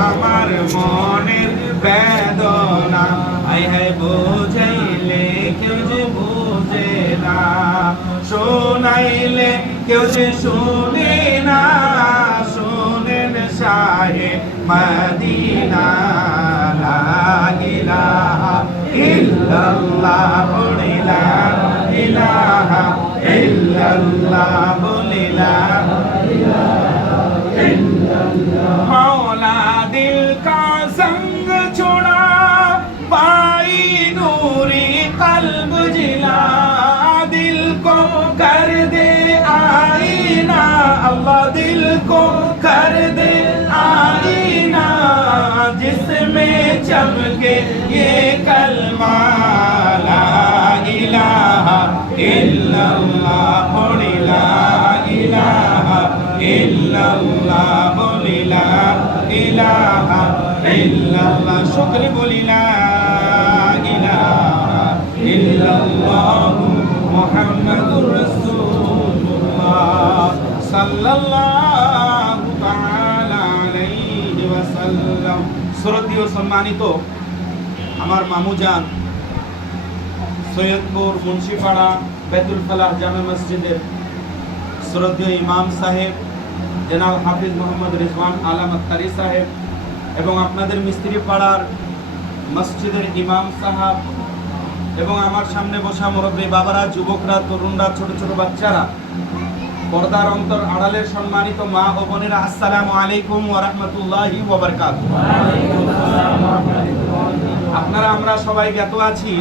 আমার মনের বেদনা আই হে বুঝাইলে কেউ যে বুঝে না শোনাইলে কেউ যে শুনে illallah la मौला दिल का संग छोड़ा पाई नूरी कल्ब जिला दिल को कर दे आईना अल्लाह दिल को कर दे आईना जिसमें चमके ये कलमा ইলাহা ইল্লাল্লাহ, বলি লা ইলাহা ইল্লাল্লাহ, বলি লা ইলাহা ইল্লাল্লাহ সকলে বলি লা ইলাহা ইল্লাল্লাহ মুহাম্মাদুর রাসূলুল্লাহ সাল্লাল্লাহু তাআলা আলাইহি ওয়াসাল্লাম। শ্রদ্ধেয় সম্মানিত আমার মামুজান সৈয়দপুর মুন্সিপাড়া বেতুল ফালাহ জামে মসজিদের শ্রদ্ধেয় ইমাম সাহেব, জেনাব হাফিজ মোহাম্মদ রিজওয়ান আলাম আত্তারি সাহেব এবং আপনাদের মিস্ত্রি পাড়ার মসজিদের ইমাম সাহাব এবং আমার সামনে বসা মুরব্বী বাবারা, যুবকরা, তরুণরা, ছোট ছোট বাচ্চারা, পর্দার অন্তর আড়ালের সম্মানিত মা ও বোনেরা, আসসালামু আলাইকুম ওয়া রাহমাতুল্লাহি ওয়া বারাকাতুহু। আপনারা, আমরা সবাই জ্ঞাত আছি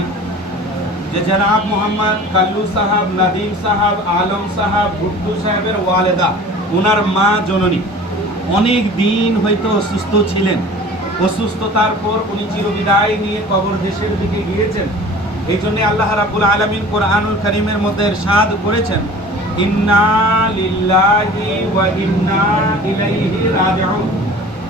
যে জনাব মোহাম্মদ কাল্লু সাহাব, নাদিম সাহাব, আলম সাহাব, ভুট্টু সাহেবের ওয়ালেদা ওনার মা জননী। অনেক দিন হয়তো অসুস্থ ছিলেন। অসুস্থতার পর উনি চিরবিদায় নিয়ে কবর দেশের দিকে গিয়েছেন। এই জন্য আল্লাহ রাবুল আলমিন কোরআনুল করিমের মধ্যে এরশাদ করেছেন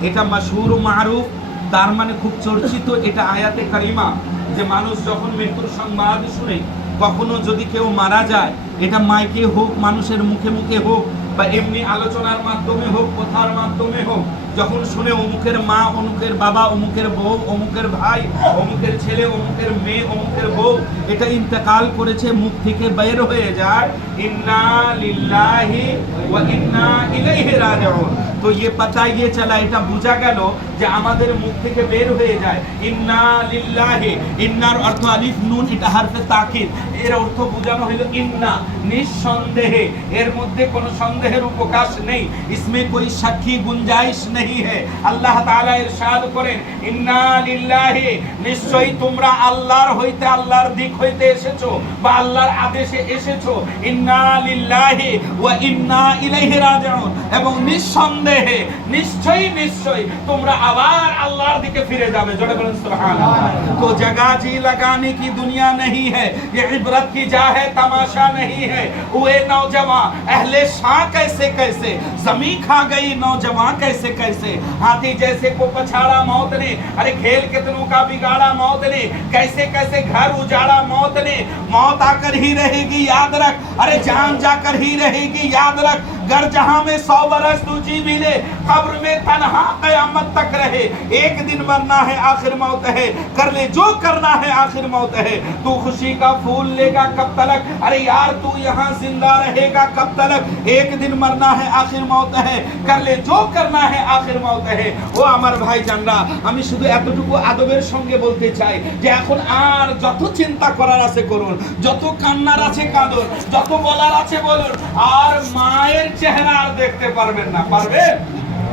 এটা মাশহুর মারুফ, তার মানে খুব চর্চিত এটা আয়াতে কারিমা। যে মানুষ যখন মৃত্যুর সংবাদ শুনে, কখনো যদি কেউ মারা যায়, এটা মাইকে হোক, মানুষের মুখে মুখে হোক, বা এমনি আলোচনার মাধ্যমে হোক, কথার মাধ্যমে হোক, যখন শুনে অমুকের মা, অমুকের বাবা, অমুকের বউ, অমুকের ভাই, অমুকের ছেলে, অমুকের মেয়ে, অমুকের বউ, এটা ইন্তেকাল করেছে, মুখ থেকে বের হয়ে যায়, ইন্না লিল্লাহি ওয়া ইন্না ইলাইহি রাজিউন। তো ইয়ে পাতা ইয়ে চালা, এটা বোঝা গেল যে আমাদের মুখ থেকে বের হয়ে যায়। ইন্না লিল্লাহে, ইন্নার অর্থ আলিফ নুন এটা হারফে তাকিদ। এর অর্থ বোঝানো হলো ইন্না। নিঃসন্দেহে এর মধ্যে কোনো সন্দেহের উপকাশ নেই ইসমে কোই সাক্ষী গুঞ্জাইশ নেই হে আল্লাহ তাআলা ইরশাদ করেন ইন্না লিল্লাহি নিশ্চয়ই তোমরা আল্লাহর হইতে আল্লাহর দিক হইতে এসেছো বা আল্লাহর আদেশে এসেছো ইন্না লিল্লাহি ওয়া ইন্না ইলাইহি রাজিউন এবং নিঃসন্দেহে নিশ্চয়ই নিশ্চয়ই তোমরা আবার আল্লাহর দিকে ফিরে যাবে জোরে বলেন সুবহানাল্লাহ তো जगह जी लगाने की दुनिया नहीं है ये इबरत की जा है तमाशा नहीं है हुए नौजवान, अहले शाह कैसे कैसे? जमी खा गई नौजवान कैसे कैसे? हाथी जैसे को पछाड़ा मौत ने। अरे खेल कितनों का बिगाड़ा मौत ने। कैसे कैसे घर उजाड़ा मौत ने। मौत आकर ही रहेगी, याद रख। अरे जान जाकर ही रहेगी, याद रख। घर जहां में सौ बरस तू जी भी ले कब्र में तनहा कयामत तक रहे एक दिन मरना है आखिर मौत है कर ले जो करना है आखिर मौत है तू खुशी का फूल लेगा कब तलक अरे यार तू यहाँ जिंदा रहेगा कब तलक एक दिन मरना है आखिर मौत है कर ले जो करना है आखिर मौत है ও আমার ভাই জানরা আমি শুধু এতটুকু আদবের সঙ্গে বলতে চাই যে এখন আর যত চিন্তা করার আছে করুন যত কান্নার আছে কাঁদুন যত বলার আছে বলুন আর মায়ের চেহারা আর দেখতে পারবেন না। পারবেন?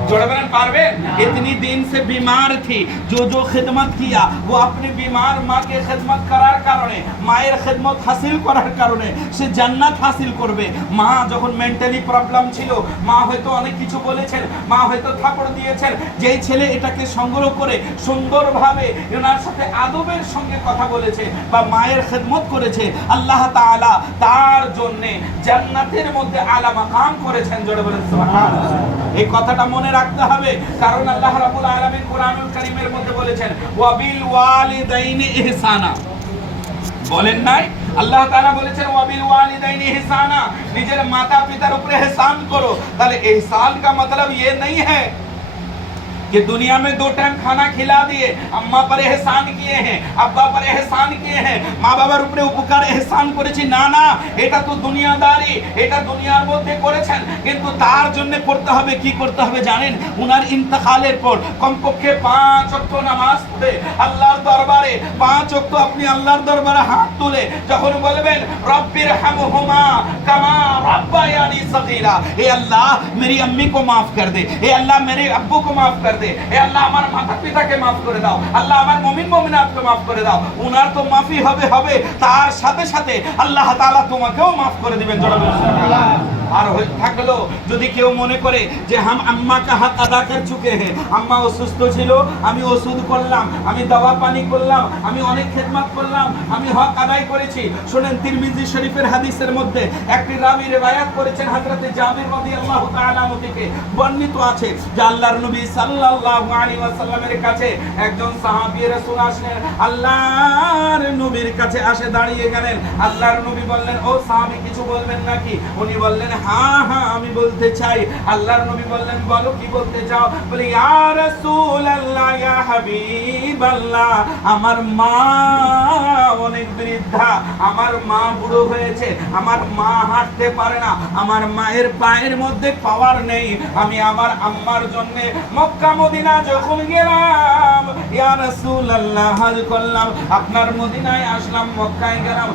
जोड़े बहन पारवे इतनी दिन से बीमार थी जो जो खिदमत किया वो अपनी बीमार माँ के खिदमत করার কারণে মায়ের খেদমত হাসিল করার কারণে সে জান্নাত হাসিল করবে মা যখন মেন্টালি প্রবলেম ছিল মা হয়তো অনেক কিছু বলেছেন মা হয়তো থাপড় দিয়েছেন যেই ছেলে এটাকে সংগ্রহ করে সুন্দরভাবে ওনার সাথে আদবের সঙ্গে কথা বলেছে বা মায়ের খেদমত করেছে আল্লাহ তাআলা তার জন্য জান্নাতের মধ্যে আলা মাকাম করেছেন জোরে বলেন সুবহানাল্লাহ এই কথাটা মনে রাখতে হবে কারণ আল্লাহ রাব্বুল আলামিন কোরআনুল কারীমের মধ্যে বলেছেন ওয়াবিল ওয়ালিদাইনি ইহসানা বলেন নাই আল্লাহ তাআলা বলেছেন ওয়াবিল ওয়ালিদাইনি ইহসানা নিজের মাতা পিতার উপরে ইহসান করো তাহলে ইহসান का मतलब ये नहीं है कि दुनिया में दो टाइम खाना खिला दिए अम्मा पर एहसान किए हैं अब्बा पर एहसान किए हैं মা বাবার উপরে উপকার এহসান করেছি না না এটা তো দুনিয়াদারি এটা দুনিয়ার মধ্যে করেছেন কিন্তু তার জন্য করতে হবে কি করতে হবে জানেন উনার ইন্তেকালের পর কমপক্ষে পাঁচ ওয়াক্ত নামাজ পড়ে আল্লাহর দরবারে পাঁচ ওয়াক্ত আপনি আল্লাহর দরবারে হাত তুলে যখন বলবেন রব্বির হামহুমা কামা রব্বায়ানি সগীরা এ আল্লাহ मेरी अम्मी को माफ कर दे ए अल्लाह मेरे अब्बू को माफ कर এ আল্লাহ, আমার মাতা পিতাকে মাফ করে দাও। আল্লাহ, আমার মমিন মাফ করে দাও। উনার তো মাফি হবে হবে। তার সাথে সাথে আল্লাহ তোমাকেও মাফ করে দিবেন আর থাকল, যদি কেউ মনে করে যে, হাম আম্মা কা হাত আদা কর চুকে হে। আম্মা অসুস্থ ছিল, আমি ওষুধ করলাম, আমি দাওয়া পানি করলাম, আমি অনেক খেদমাত করলাম, আমি হক আদায় করেছি। শোনেন, তিরমিজি শরীফের হাদিসের মধ্যে একটি রাবি রেবায়াত করেছেন হযরতে জামির রাদিয়াল্লাহু তাআলা থেকে। বর্ণিত আছে যে, আল্লাহর নবী সাল্লাল্লাহু আলাইহি ওয়াসাল্লামের কাছে একজন সাহাবী রাসূল আসলেন, আল্লাহর নবীর কাছে আসে দাঁড়িয়ে গেলেন। আল্লাহর নবী বললেন, ও সাহাবী, কিছু বলবেন নাকি? উনি বললেন হ্যাঁ হ্যাঁ আমি বলতে চাই। আল্লাহর নবী বললেন, বলো, কি বলতে চাও? বলে, ইয়া রাসূলুল্লাহ, ইয়া হাবিবাল্লাহ, আমার মা অনেক বৃদ্ধা, আমার মা বুড়ো হয়েছে, আমার মা হাঁটতে পারে না, আমার মায়ের পায়ের মধ্যে পাওয়ার নেই, আমি আমার আম্মার জন্য মক্কা মদিনা যখন গেলাম করলাম, আপনার মদিনায় আসলাম, মক্কায় গেলাম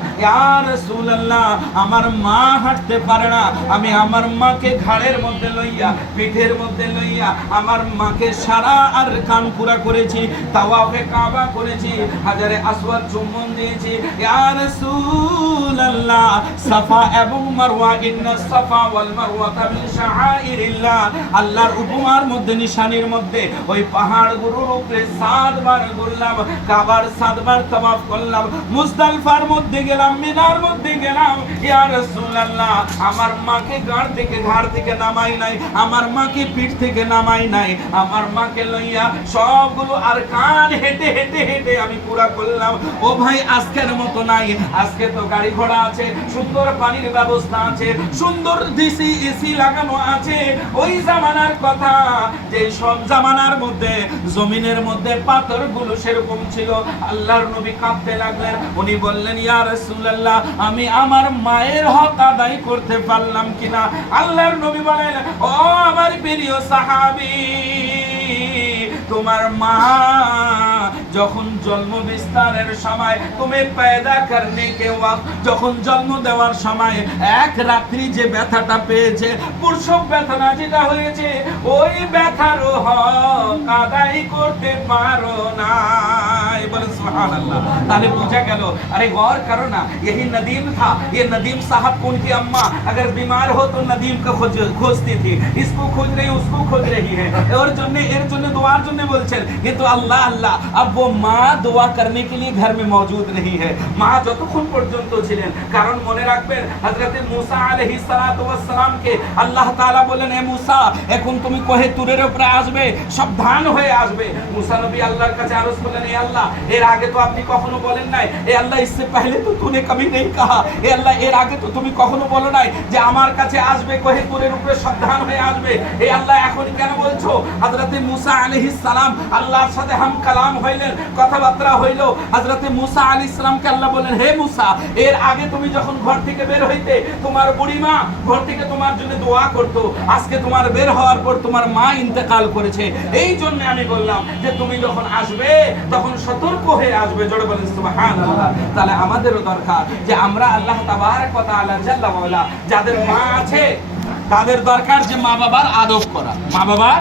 আমার মা হাঁটতে পারে না, আমি আমার মাকে ঘাড়ের মধ্যে লইয়া, পিঠের মধ্যে লইয়া, আমার মাকে সারা আর কান পুরা করেছি, তাওয়াফে কাবা করেছি, হাজারে আসওয়াদ চুম্বন দিয়েছি সাফা এবং মারওয়া, ইন্না সাফা ওয়াল শাআইরিল্লাহ, আল্লাহর উপমার মধ্যে, নিশানির মধ্যে ওই পাহাড়গুলোর উপরে সাতবার ঘুরলাম, কাবার সাতবার তাওয়াফ করলাম। মুজদালিফার মধ্যে গেলাম, মিনার মধ্যে গেলাম। ইয়া রাসূলুল্লাহ, আমার মাকে গাড় থেকে ঘাড় থেকে নামাই নাই, আমার মাকে পিঠ থেকে নামাই নাই, আমার মাকে লইয়া সবগুলো আর কান হেঁটে হেঁটে হেঁটে আমি পুরা করলাম। ও ভাই, আজকের মতো নাই। আজকে তো গাড়ি ঘোড়া আছে, সুন্দর পানির ব্যবস্থা আছে, সুন্দর ডিসি, এসি লাগানো আছে। ওই জামানার কথা, যে সব জামানার মধ্যে, জমিনের মধ্যে পাথরগুলো সেরকম ছিল। আল্লাহর নবী কাঁপতে লাগলেন। উনি বললেন, ইয়া রাসূলুল্লাহ, আমি আমার মায়ের হক আদায় করতে পারলাম কিনা? আল্লাহর নবী বলেন, ও আমার প্রিয় সাহাবী, তোমার মা যখন জন্ম বিস্তারের সময় তুমি পয়দা করনে কে ওয়াক্ত যখন জন্ম দেওয়ার সময় এক রাত্রি যে ব্যথাটা পেয়েছে প্রসব ব্যথা যেটা হয়েছে ওই ব্যথারও হক আদায় করতে পারো না বলে সুবহানাল্লাহ তাহলে বোঝা গেল अरे गौर करो ना यही नदीम था ये नदीम साहब को उनकी अम्मा अगर बीमार हो तो नदीम को खोज खोजती थी इसको खोज रही उसको खोज रही है और জন্য এর জন্য দোয়ার জন্য বলছেন কিন্তু আল্লাহ আল্লাহ अब वो माँ দোয়া करने के लिए घर में मौजूद नहीं है মা যতক্ষণ পর্যন্ত ছিলেন কারণ মনে রাখবেন হযরতে মুসা আলাইহিস সালাতু ওয়াস সালামকে আল্লাহ তাআলা বলেন হে মুসা এখন তুমি কোহে তুরের উপরে আসবে সাবধান হয়ে আসবে মুসা নবী আল্লাহর কাছে আরজ করলেন হে আল্লাহ এর আগে তো আপনি কখনো বলেন নাই এ আল্লাহ इससे पहले तो तूने कभी नहीं कहा এ আল্লাহ এর আগে তো তুমি কখনো বলো নাই যে আমার কাছে আসবে কোহে তুরের উপরে সাবধান হয়ে আসবে এ আল্লাহ এখন কেন বলছো হযরতে মুসা আলাইহিস সালাম আল্লাহর সাথে হাম কালাম হইলেন কথাবার্তা হইল, হযরতে মুসা আলাইহিস সালামকে আল্লাহ বলেন হে মুসা, এর আগে তুমি যখন ঘর থেকে বের হইতে তোমার বুড়ি মা ঘর থেকে তোমার জন্য দোয়া করত, আজকে তোমার বের হওয়ার পর তোমার মা ইন্তেকাল করেছে। এই জন্য আমি বললাম যে তুমি যখন আসবে, তখন সতর্ক হয়ে আসবে। জোরে বলেন, সুবহানাল্লাহ। তাহলে আমাদেরও দরকার যে আমরা আল্লাহ তাবারক ওয়া তাআলা জাল্লা যাদের মা আছে, তাদের দরকার যে মা বাবার আদব করা। মা বাবার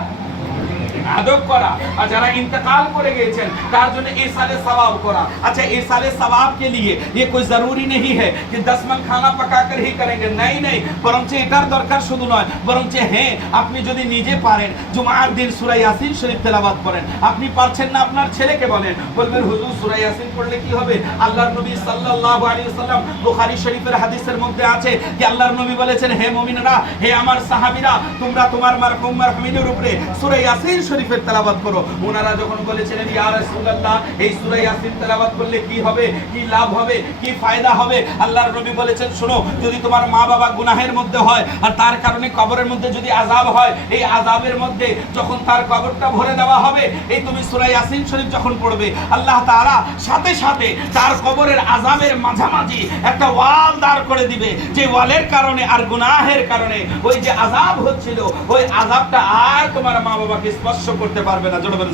আদব করা আর যারা इंतकाल করে গিয়েছেন তার জন্য ইসালে সওয়াব করা अच्छा इसाले सवाब के लिए ये कोई जरूरी नहीं है कि दस मन खाना पका कर ही करेंगे नहीं नहीं বরঞ্চ এটার দরকার শুধু নয় বরঞ্চ হ্যাঁ আপনি যদি নিজে পারেন জুমার দিন সূরা ইয়াসিন শরীফ তেলাওয়াত করেন আপনি পারছেন না আপনার ছেলেকে বলেন বলবেন হুজুর সূরা ইয়াসিন পড়লে কি হবে আল্লাহর নবী সাল্লাল্লাহু আলাইহি ওয়াসাল্লাম বুখারী শরীফের হাদিসের মধ্যে আছে যে আল্লাহর নবী বলেছেন হে মুমিনরা হে আমার সাহাবীরা তোমরা তোমার মারহুম মারহুমিনের উপরে সূরা ইয়াসিন শরীফের তেলাওয়াত করো। ওনারা যখন বলেছিলেন, ইয়া রাসূলুল্লাহ এই সূরা ইয়াসিন তেলাওয়াত করলে কি হবে? কি লাভ হবে? কি ফায়দা হবে? আল্লাহর নবী বলেছেন, শোনো, যদি তোমার মা বাবা গুনাহের মধ্যে হয় আর তার কারণে কবরের মধ্যে যদি আযাব হয়, এই আযাবের মধ্যে যখন তার কবরটা ভরে দেওয়া হবে, এই তুমি সূরা ইয়াসিন শরীফ যখন পড়বে, আল্লাহ তাআলা সাথে সাথে তার কবরের আযাবের মাঝামাঝি একটা ওয়াল দাঁড় করে দিবে। যে ওয়ালের কারণে আর গুনাহের কারণে ওই যে আযাব হচ্ছিল, ওই আযাবটা আর তোমার মা বাবাকে স্পর্শ করতে পারবে না। জোর বলে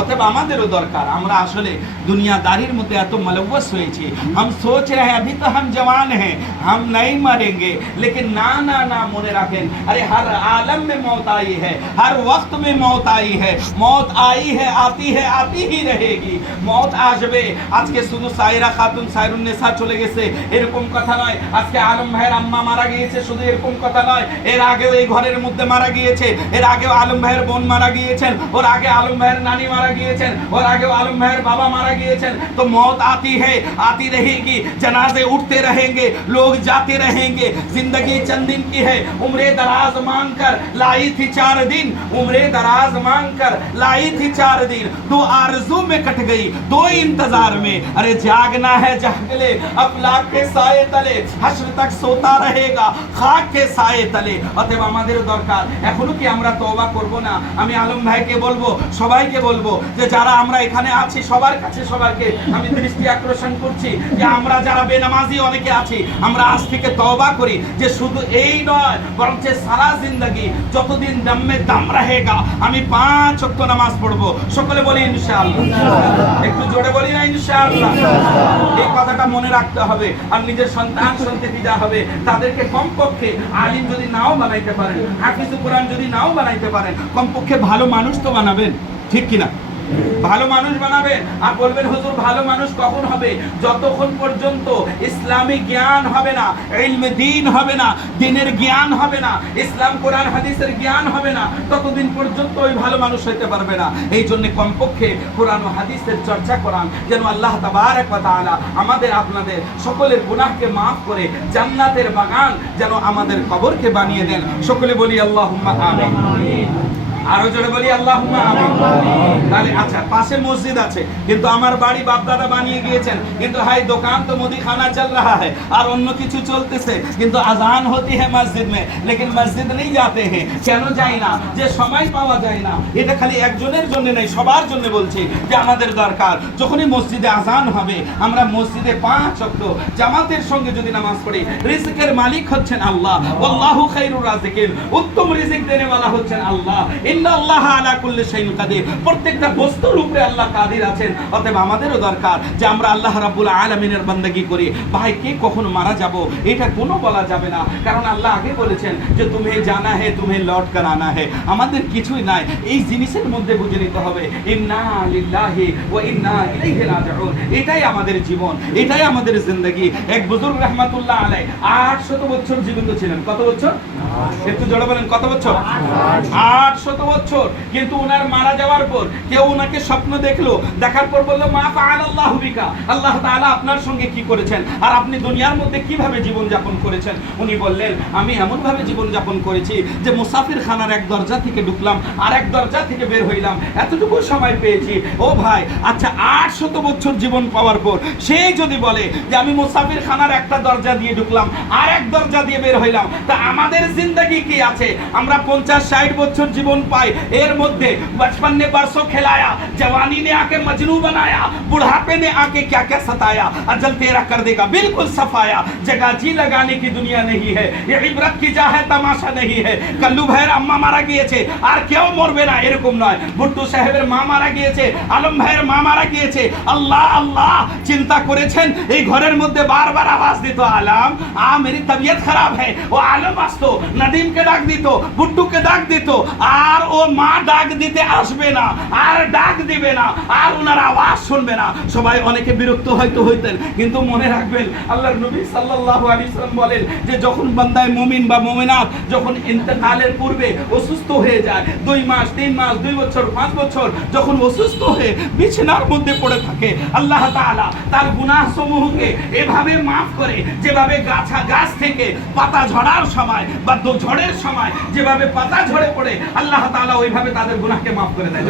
অতএব আমাদেরও দরকার। আমরা আসলে দুনিয়াদারির মতো এত মলবস হয়েছি। হাম সোচ রে অভি তো হাম জওয়ান হ্যাঁ। হাম নাই মারেঙ্গে। লেকিন না না না মনে রাখেন। আরে হর আলম মে মৌত আই হ্যাঁ হর ওক্ত মে মৌত আই হ্যাঁ মৌত আই হ্যাঁ আতি হ্যাঁ আতি হি রহেগি। মৌত আসবে। আজকে শুধু সাইরা খাতুন সাইরুন নেসা চলে গেছে। এরকম কথা নয়। আজকে আলম ভাইয়ের আম্মা মারা গিয়েছে। শুধু এরকম কথা নয়। এর আগেও এই ঘরের মধ্যে মারা গিয়েছে। এর আগেও আলম ভাইয়ের বোন মারা গিয়েছেন ওর আগে আলম ভাইয়ের নানি মারা গিয়েছেন ওর আগেও আলম ভাইয়ের বাবা মারা গিয়েছেন तो मौत आती है आती रहेगी जनाजे उठते रहेंगे लोग जाते रहेंगे जिंदगी चंद दिन की है उम्र दराज मांग कर लाई थी चार दिन उम्र दराज मांग कर लाई थी चार दिन दो आरजू में कट गई दो इंतजार में अरे जागना है जाग ले अफलाक के साए तले हश्र तक सोता रहेगा খাক কে সায়ে তালে অতএব আমাদেরও দরকার এখনো কি আমরা তওবা করব না আমি আলম ভাইকে বলব সবাইকে বলব যে যারা আমরা এখানে আছি সবার কাছে সবাইকে আমি দৃষ্টি আকর্ষণ করছি যে আমরা যারা বেনামাজি অনেকে আছি আমরা আজ থেকে তবা করি যে শুধু এই নয় বরং যে সারা জিন্দগি যতদিন দামে দাম রাহেগা আমি পাঁচ অক্ত নামাজ পড়ব। সকলে বলি ইনশাআল্লাহ। একটু জোরে বলি না ইনশাআল্লাহ? এই কথাটা মনে রাখতে হবে আর নিজের সন্তান সন্ততি যা হবে তাদেরকে কমপক্ষে আলিম যদি নাও বানাইতে পারেন হাফিজ কোরআন যদি নাও বানাইতে পারেন কম কমপক্ষে ভালো মানুষ তো বানাবেন, ঠিক কিনা? ভালো মানুষ বানাবেন আর বলবেন, হুজুর, ভালো মানুষ কখন হবে? যতক্ষণ পর্যন্ত ইসলামী জ্ঞান হবে না, ইলমে দিন হবে না, দিনের জ্ঞান হবে না, ইসলাম, কোরআন, হাদিসের জ্ঞান হবে না, ততদিন পর্যন্ত ওই ভালো মানুষ হতে পারবে না। এই জন্য কমপক্ষে কোরআন ও হাদিসের চর্চা করান, যেন আল্লাহ তাবারক তাআলা আমাদের, আপনাদের সকলের গুনাহকে মাফ করে, জান্নাতের বাগান যেন আমাদের কবরকে বানিয়ে দেন। সকলে বলি, আল্লাহুম্মা আমিন। আরও জোরে বলি আল্লাহ তাহলে আচ্ছা পাশে মসজিদ আছে, কিন্তু আমার বাড়ি বাপদাদা বানিয়ে গিয়েছেন। কিন্তু হাই দোকান তো মুদিখানা চল রা হ্যাঁ আর অন্য কিছু চলতেছে। কিন্তু আজান হতি হ্যাঁ মসজিদ মে, লেকিন মসজিদ নেই যাতে হ্যাঁ কেন যাই না? যে সময় পাওয়া যায় না। এটা খালি একজনের জন্য নেই সবার জন্য বলছি যে আমাদের দরকার। যখনই মসজিদে আজান হবে, আমরা মসজিদে পাঁচ অক্ট জামাতের সঙ্গে যদি নামাজ পড়ি, রিজিকের মালিক হচ্ছেন আল্লাহ। আল্লাহ খাইরুর রাজিকের উত্তম রিজিক দেনেওয়ালা হচ্ছেন আল্লাহ। ইন্না আলা কুল্লি শাইইন কাদির। প্রত্যেকটা বস্তুর উপরে আল্লাহ কাদির আছেন। অতএব আমাদেরও দরকার যে আমরা আল্লাহ রাব্বুল আলামিনের বান্দাগি করি। ভাই, কে কখন মারা যাব? এটা কোনো বলা যাবে না। কারণ আল্লাহ আগে বলেছেন যে, তুমি জানা হে, তুমি লট কর আনা হে। আমাদের কিছুই নাই। এই জিনিসের মধ্যে বুঝে নিতে হবে, ইন্না লিল্লাহি ওয়া ইন্না ইলাইহি রাজিউন। এটাই আমাদের জীবন, এটাই আমাদের জিন্দেগি। এক বুজুর্গ রহমাতুল্লাহ আলাই 800 বছর জীবিত ছিলেন। কত বছর? বলেন, কত বছর? 800 বছর। কিন্তু মারা যাওয়ার পর কেউ স্বপ্ন দেখল, দেখার পর বলল, মা আল্লাহু আল্লাহ আপনার সঙ্গে কি করেছেন? আর আপনি দুনিয়ার মধ্যে কীভাবে জীবন যাপন করেছেন? উনি বললেন, আমি এমন ভাবে জীবন যাপন করেছি যে মুসাফির খানার এক দরজা থেকে ঢুকলাম, আর এক দরজা থেকে বের হইলাম। এতটুকু সময় পেয়েছি। ও ভাই আচ্ছা আটশত বছর জীবন পাওয়ার পর সে যদি বলে যে আমি মুসাফির খানার একটা দরজা দিয়ে ঢুকলাম, আর এক দরজা দিয়ে বের হইলাম, তা আমাদের জিন্দগি কি আছে আমরা পঞ্চাশ ষাট বছর জীবন পাই এর মধ্যে बचपन ने बरसों खिलाया जवानी ने आके मजनू बनाया बुढ़ापे ने आके क्या क्या सताया अजल तेरा कर देगा बिल्कुल सफाया जगह जी लगाने की दुनिया नहीं है ये इबरत की जा है তামাশা नहीं है কাল্লু ভাইয়ের আম্মা মারা গিয়েছে আর কেউ মরবে না এরকম নয় ভুট্টু সাহেবের মা মারা গিয়েছে আলম ভাইয়ের মা মারা গিয়েছে আল্লাহ আল্লাহ চিন্তা করেছেন এই ঘরের মধ্যে বারবার আওয়াজ দিত আলাম আ মেরি তবিয়ত খারাপ है वो आलम আসতো নাদিমকে ডাক দিত বুট্টুকে ডাক দিত, আর ও মা ডাক দিতে আসবে না, আর ডাক দিবে না, আর ওনার আওয়াজ শুনবে না। সবাই অনেকে বিরক্ত হয়তো হইতেন, কিন্তু মনে রাখবেন, আল্লাহর নবী সাল্লাল্লাহু আলাইহি সাল্লাম বলেন যে যখন বান্দায় মুমিন বা মুমিনাত যখন ইন্তেকালের পূর্বে অসুস্থ হয়ে যায়, দুই মাস, তিন মাস, দুই বছর, পাঁচ বছর, যখন অসুস্থ হয়ে বিছানার মধ্যে পড়ে থাকে, আল্লাহ তাআলা তার গুনাহ সমূহকে এভাবে মাফ করে, যেভাবে গাছা গাছ থেকে পাতা ঝরার সময় বা ঝড়ের সময় যেভাবে পাতা ঝরে পড়ে আল্লাহ তাআলা ওইভাবে তাদের গুনাহকে মাফ করে দেয়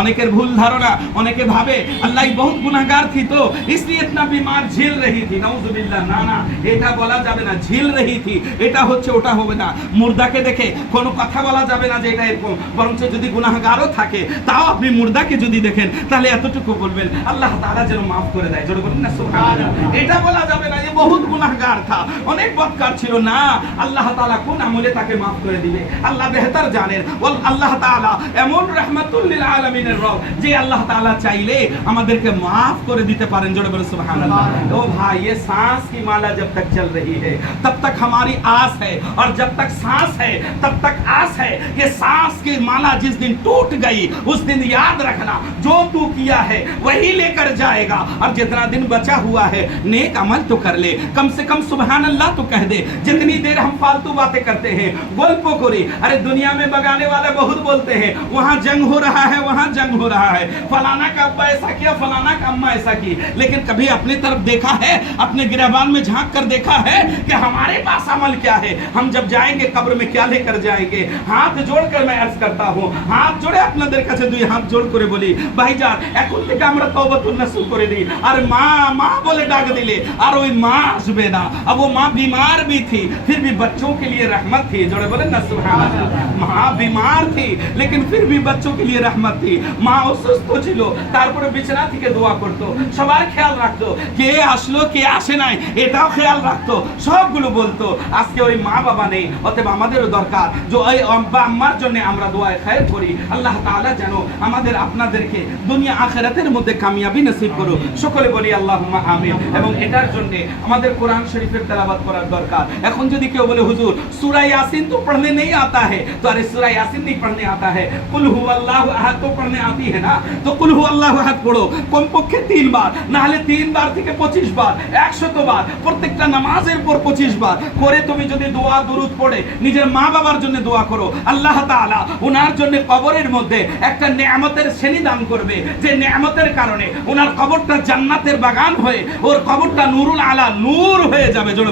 অনেকের ভুল ধারণা অনেকে ভাবে अल्लाह बहुत गुनाहगार थी तो इसलिए इतना बीमार झेल रही थी নাউজুবিল্লাহ না না এটা বলা যাবে না ঝিল রহি থি এটা হচ্ছে ওটা হবে না মুর্দাকে দেখে কোনো কথা বলা যাবে না যে এটা এরকম বরঞ্চ যদি গুনাহগারও থাকে তাও আপনি মুর্দাকে যদি দেখেন তাহলে এতটুকু বলবেন আল্লাহ তাআলা যেন মাফ করে দেয় জোরে বলুন না সুবহানাল্লাহ এটা বলা যাবে না যে বহুত গুনাহগার থা অনেক বদকার ছিল না আল্লাহ তাআলা কোন আমলে তাকে মাফ করে দিবে আল্লাহ বেহতার জানেন ওয়াল আল্লাহ তাআলা এমন রাহমাতুল লিল আলামিনের রব যে আল্লাহ তাআলা চাইলে আমাদেরকে মাফ করে দিতে পারেন জোরে বলুন সুবহানাল্লাহ ও ভাই ये सांस की माला जब तक चल रही है तब तक हमारी आस है और जब तक सांस है तब तक आस है कि सांस की माला जिस दिन टूट गई उस दिन याद रखना जो तू किया है वही लेकर जाएगा और जितना दिन बचा हुआ है नेक अमल तो कर ले कम से कम सुबहान अल्लाह तो कह दे जितनी देर हम फालतू बातें करते हैं गोल्पो कोरी अरे दुनिया में बगाने वाले बहुत बोलते हैं वहां जंग हो रहा है वहां जंग हो रहा है फलाना का अब्बा ऐसा किया फलाना का अम्मा ऐसा की लेकिन कभी अपनी तरफ देखा है अपने गिरबान में झांक कर देखा है कि हमारे पास अमल क्या है हम जब जाएंगे कब्र में क्या लेकर जाएंगे हाथ जोड़कर मैं अर्ज करता हूँ হাত জোড়ে আপনাদের কাছে দুই হাত জোড় করে বলি ভাইজান এখন থেকে আমরা তওবাতুন নাসুহ করে দিই আর মা মা বলে ডাক দিলে আর ওই মা আসবে না अब वो माँ बीमार भी थी फिर भी बच्चों के लिए रहमत थी जोड़े बोले ना सुभान अल्लाह। माँ बीमार थी लेकिन फिर भी बच्चों के लिए रहमत थी মা অসুস্থ ছিল তারপরে বিছানা থেকে দোয়া করতো সবার খেয়াল রাখতো কে আসলো কে আসে নাই এটাও খেয়াল রাখতো সবগুলো বলতো আজকে ওই মা বাবা নেই অতএব আমাদেরও দরকার যে ওই আব্বা আম্মার জন্য আমরা দোয়ায় খায়ের করি আল্লাহ তাআলা যেন আমাদের আপনাদেরকে দুনিয়া আখেরাতের মধ্যে কামিয়াবি নসিব করো সকলে বলি আল্লাহুম্মা আমিন এবং এটার জন্য আমাদের কোরআন শরীফের তেলাওয়াত করার দরকার এখন যদি কেউ जो बोले, हुजूर सूरा यासीन तो पढ़ने नहीं आता है। तो अरे सूरा यासीन नहीं पढ़ने आता है। कुल हु अल्लाह अहद तो पढ़ने आती है ना? तो कुल हु अल्लाह अहद পড়ো কমপক্ষে তিনবার না হলে তিনবার থেকে পঁচিশ বার একশত বার প্রত্যেকটা নামাজের পর পঁচিশ বার করে তুমি যদি দোয়া দুরুদ পড়ে নিজের মা বাবার জন্য দোয়া করো। আল্লাহ তাআলা ওনার জন্য কবরের মধ্যে একটা নেয়ামতের শ্রেণি দান করবে। যে নেয়ামতের কারণে ওনার কবরটা জান্নাতের বাগান হয়ে, ওর কবরটা নুরুল আলা, নূর হয়ে যাবে। জোরে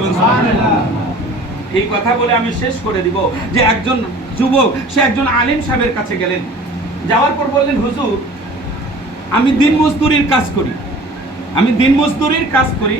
এই কথা বলে আমি শেষ করে দিব যে একজন যুবক, সে একজন আলিম সাহেবের কাছে গেলেন। যাওয়ার পর বললেন, হুজুর, আমি দিন মজদুরির কাজ করি। আমি দিন মজদুরির কাজ করি।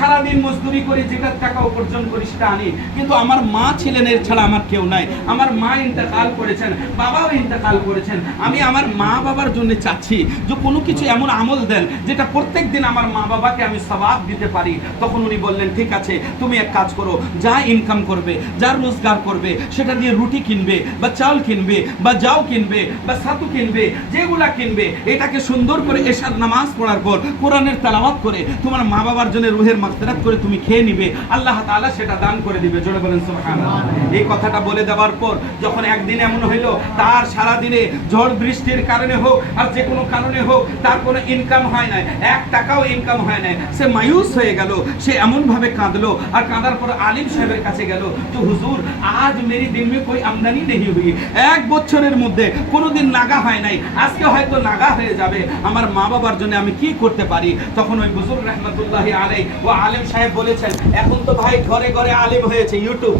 সারা দিন মজদুরি করি যেটা টাকা উপার্জন করি সেটা আনি। কিন্তু আমার মা ছিলেন এর ছাড়া আমার কেউ নাই। আমার মা ইন্তেকাল করেছেন, বাবাও ইন্তেকাল করেছেন। আমি আমার মা বাবার জন্য চাচ্ছি যে কোনো কিছু এমন আমল দেন যেটা প্রত্যেক দিন আমার মা বাবাকে আমি সবাব দিতে পারি। তখন উনি বললেন, ঠিক আছে, তুমি এক কাজ করো, যা ইনকাম করবে, যা রোজগার করবে, সেটা দিয়ে রুটি কিনবে, বা চাল কিনবে, বা যাও কিনবে, বা ছাতু কিনবে, যেগুলা কিনবে, এটাকে সুন্দর করে এশার নামাজ পড়ার পর কোরআনের তেলাওয়াত করে তোমার মা বাবার জন্য রুহের মাগফিরাত করে তুমি খেয়ে নিবে, আল্লাহ তাআলা সেটা দান করে দিবে। জোরে বলেন, সুবহানাল্লাহ। এই কথাটা বলে দেওয়ার পর যখন একদিন এমন হইল, তার সারা দিনে ঝড় বৃষ্টির কারণে হোক আর যে কোনো কারণে হোক, তার কোনো ইনকাম হয় না এক টাকাও ইনকাম হয় না সে মায়ুস হয়ে গেল, সে এমন ভাবে কাঁদলো আর কাঁদার পর আলিম সাহেবের কাছে গেল যে হুজুর, আজ মেরি দিন মে কোই আমদানি নেই হুই? এক বছরের মধ্যে কোনোদিন নাগা হয় নাই। আজকে হয়তো নাগা হয়ে যাবে। আমার মা বাবার জন্য আমি কি করতে পারি? তখন ওই বুজুর্গ রহমতুল্লাহ আলাই ও আলিম সাহেব বলেছেন, এখন তো ভাই ঘরে ঘরে আলিম হয়েছে ইউটিউব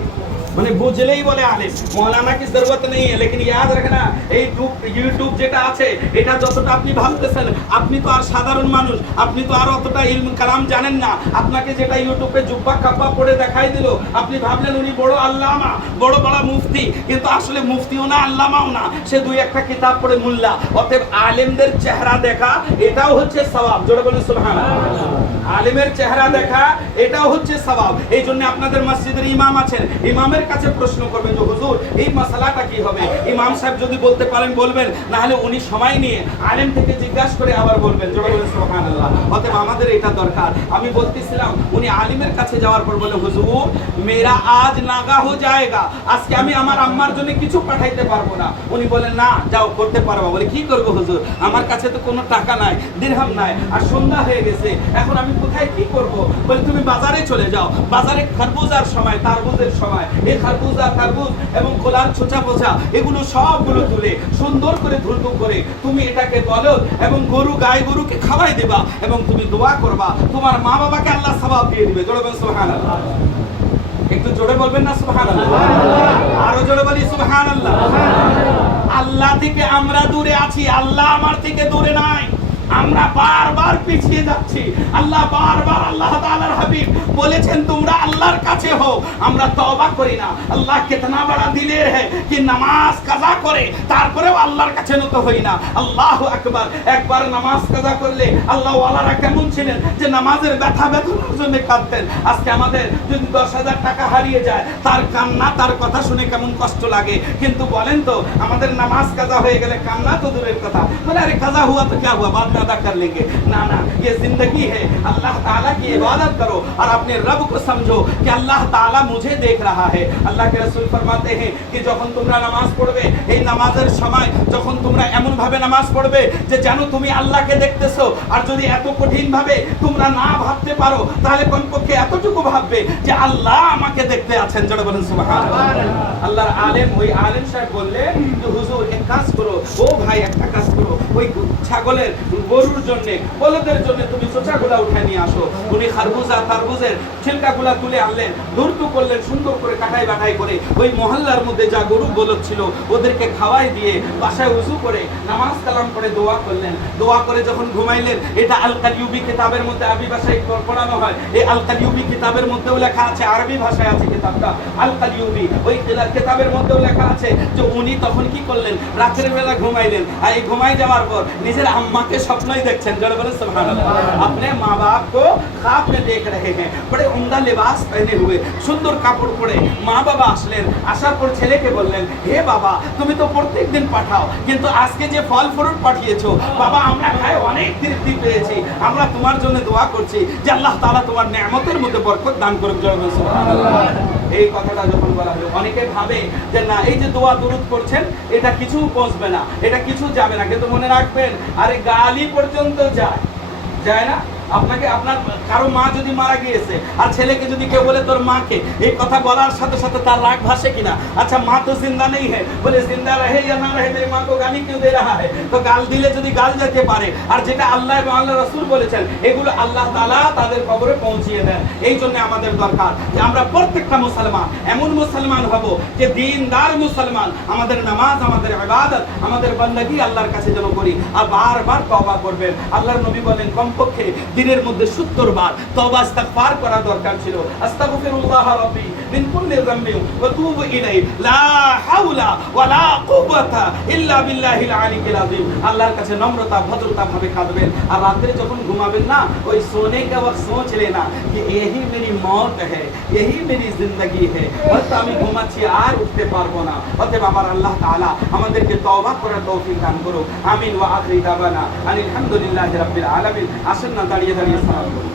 মানে বুঝলেই বলে আলিম। মৌলানা কি জরুরত নেই? লেকিন ইয়াদ রাখনা এই ইউটিউব যেটা আছে, এটা যতটা আপনি ভাবতেছেন, আপনি তো আর সাধারণ মানুষ, আপনি তো আর অতটা ইলম কালাম জানেন না। আপনাকে যেটা ইউটিউবে জুব্বা কাব্বা পড়ে দেখাই দিল, আপনি ভাবলেন উনি বড় আল্লামা, বড় বড় মুফতি, কিন্তু আসলে মুফতিও না, আল্লামাও না। সে দুই একটা কিতাব পড়ে মুল্লা। অতএব আলেমদের চেহারা দেখা, এটাও হচ্ছে সওয়াব। জোরে বলে সুবহানাল্লাহ। আলিমের চেহারা দেখা, এটাও হচ্ছে স্বভাব এই জন্য আপনাদের মসজিদের ইমাম আছেন। ইমামের কাছে প্রশ্ন করবেন যে, হুজুর, এই মশালাটা কি হবে? ইমাম সাহেব যদি বলতে পারেন, বলবেন না হলে উনি সময় নিয়ে আলেম থেকে জিজ্ঞাসা করে আবার বলবেন। সুবহানাল্লাহ। অতএব আমাদের এটা দরকার। আমি বলতেছিলাম, উনি আলিমের কাছে যাওয়ার পর বলে, হুজুর মেরা আজ নাগা হো যায়গা। আজকে আমি আমার আম্মার জন্য কিছু পাঠাইতে পারব না। উনি বলেন, না, যাও, করতে পারব। বলে, কি করব হুজুর? আমার কাছে তো কোনো টাকা নাই, দিরহাম নাই, আর সন্ধ্যা হয়ে গেছে। এখন আমি কোথায় কি করব? বলে, তুমি বাজারে চলে যাও। বাজারে খরবুজার সময় তারবুজের সময়। এই খরবুজা তারবুজ এবং খোলার ছোচা পোচা এগুলো সবগুলো তুলে সুন্দর করে ধুলতু করে তুমি এটাকে বলো এবং গরু, গাই গরুকে খাওয়াই দেবা এবং তুমি দোয়া করবা। তোমার মা বাবাকে আল্লাহ সবাব দিয়ে দিবে। জোরে বলেন, সুবহানাল্লাহ একটু জোরে বলবেন না, সুবহানাল্লাহ আরও জোরে বলি, সুবহানাল্লাহ আল্লাহ থেকে আমরা দূরে আছি। আল্লাহ আমার থেকে দূরে নাই। আমরা বারবার পিছিয়ে যাচ্ছি। আল্লাহ বারবার আল্লাহ তাআলার হাবিব বলেছেন, তোমরা আল্লাহর কাছে হও, আমরা তওবা করি না। আল্লাহ কেতনা বড় দিলের হে, কি নামাজ কাজা করে, তারপরেও আল্লাহর কাছে নত হই না। আল্লাহু আকবার। একবার নামাজ কাজা করলে আল্লাহ ওয়ালারা কেমন ছিলেন যে নামাজের ব্যথা বেদনার জন্য কাঁদতেন। আজকে আমাদের যদি দশ হাজার টাকা হারিয়ে যায়, তার কান্না, তার কথা শুনে কেমন কষ্ট লাগে। কিন্তু বলেন তো, আমাদের নামাজ কাজা হয়ে গেলে কান্না তো দূরের কথা। বলে, আরে কাজা হুয়া তো কে হুয়া? বাদ अदा कर लेंगे ना ना ये जिंदगी है अल्लाह ताला की इबादत करो और अपने रब को समझो कि अल्लाह ताला मुझे देख रहा है আল্লাহ কে রাসূল ফরমাতে हैं कि যখন তোমরা নামাজ পড়বে এই নামাজের সময় যখন তোমরা এমন ভাবে নামাজ পড়বে যে জানো তুমি আল্লাহকে দেখতেছো আর যদি এত কঠিন ভাবে তোমরা না ভাবতে পারো তাহলে কমপক্ষে এতটুকু ভাববে যে আল্লাহ আমাকে দেখতে আছেন যেটা বলেন সুবহানাল্লাহ আল্লাহর আলেম ওই আলেম সাহেব বললেন যে হুজুর এক কাজ করো ও ভাই একটা কাজ করো ওই ছাগলের গরুর জন্য, বলদের জন্য তুমি চোচাগুলা উঠে নিয়ে আসো। উনি খারবুজা, তারবুজের ছিলকাগুলা তুলে আনলেন, ধুরতু করলেন, সুন্দর করে কাটাই বাটাই করে। ওই মহল্লার মধ্যে যা গরু বলদ ছিল, ওদেরকে খাওয়াই দিয়ে বাসায় উজু করে নামাজ কালাম করে দোয়া করলেন। দোয়া করে যখন ঘুমাইলেন, এটা আল কালিউবি কিতাবের মধ্যে আরবি ভাষায় পড়ানো হয়। এই আল কালিউবি কিতাবের মধ্যেও লেখা আছে, আরবি ভাষায় আছে কিতাবটা। আল কালিউবি ওই কিতাবের মধ্যেও লেখা আছে যে উনি তখন কি করলেন? রাতের বেলা ঘুমাইলেন। আর এই ঘুমাই যাওয়ার পর নিজের আম্মাকে স্বপ্নই দেখছেন জোরে বলে সুবহানাল্লাহ अपने माँ बाप को ख्वाब में देख रहे हैं बड़े उम्दा लिबास पहने हुए সুন্দর কাপড় পরে মা বাবা আসলেন আসার পর ছেলেকে বললেন হে বাবা তুমি তো প্রত্যেক দিন পাঠাও কিন্তু আজকে যে ফল ফ্রুট পাঠিয়েছো বাবা আমরা খাই অনেক তৃপ্তি পেয়েছি আমরা তোমার জন্য দোয়া করছি যে আল্লাহ তাআলা তোমার নিয়ামতের মধ্যে বরকত দান করুক জয় বলে সুবহানাল্লাহ এই কথাটা যখন বলা হলো, অনেকে ভাবে যে না, এই যে দোয়া দুরুদ করছেন, এটা কিছু পৌঁছবে না, এটা কিছু যাবে না, কিন্তু মনে রাখবেন, আরে গালি পর্যন্ত যায় যায় না? আপনাকে, আপনার, কারও মা যদি মারা গিয়েছে, আর ছেলেকে যদি কেউ বলে তোর মাকে, এই কথা বলার সাথে সাথে তার রাগ ভাসে কিনা? আচ্ছা মা তো জিন্দা নেই হ্যাঁ বলে, জিন্দা রহে ইয়া না রহে মেরে মা কো গালি কেউ দে রাহা হ্যাঁ তো গাল দিলে যদি গাল যেতে পারে, আর যেটা আল্লাহ এবং আল্লাহ রসুল বলেছেন, এগুলো আল্লাহ তালা তাদের কবরে পৌঁছিয়ে দেন। এই জন্য আমাদের দরকার যে আমরা প্রত্যেকটা মুসলমান, এমন মুসলমান হব যে দিনদার মুসলমান, আমাদের নামাজ, আমাদের ইবাদত, আমাদের বন্দগি আল্লাহর কাছে যেন করি। আর বারবার তওবা করবেন। আল্লাহর নবী বলেন, কমপক্ষে দিনের মধ্যে 70 বার তওবা পার করা দরকার ছিল। আস্তাগফিরুল্লাহ রাব্বি। من كل ذنب وتوبوا إليه. لا حول ولا قوة إلا بالله العلي العظيم. আল্লাহর কাছে নম্রতা, ভদ্রতা ভাবে কাঁদবেন। আর রাত্রে যখন ঘুমাবেন না, ওই সোনে কা ওয়াক্ত সোচ লেনা যে এই মেরি মত হ্যাঁ এই মেরি জিন্দগি হ্যাঁ হয়তো আমি ঘুমাচ্ছি আর উঠতে পারব না। অতএব আমার আল্লাহ তাআলা আমাদেরকে তওবা করার তৌফিক দান করুক। আমিন ওয়া আখরি দাওয়ানা। আলহামদুলিল্লাহি রাব্বিল আলামিন। আসুন না দাঁড়িয়ে দাঁড়িয়ে সালাম করুন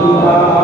রাসূলুল্লাহ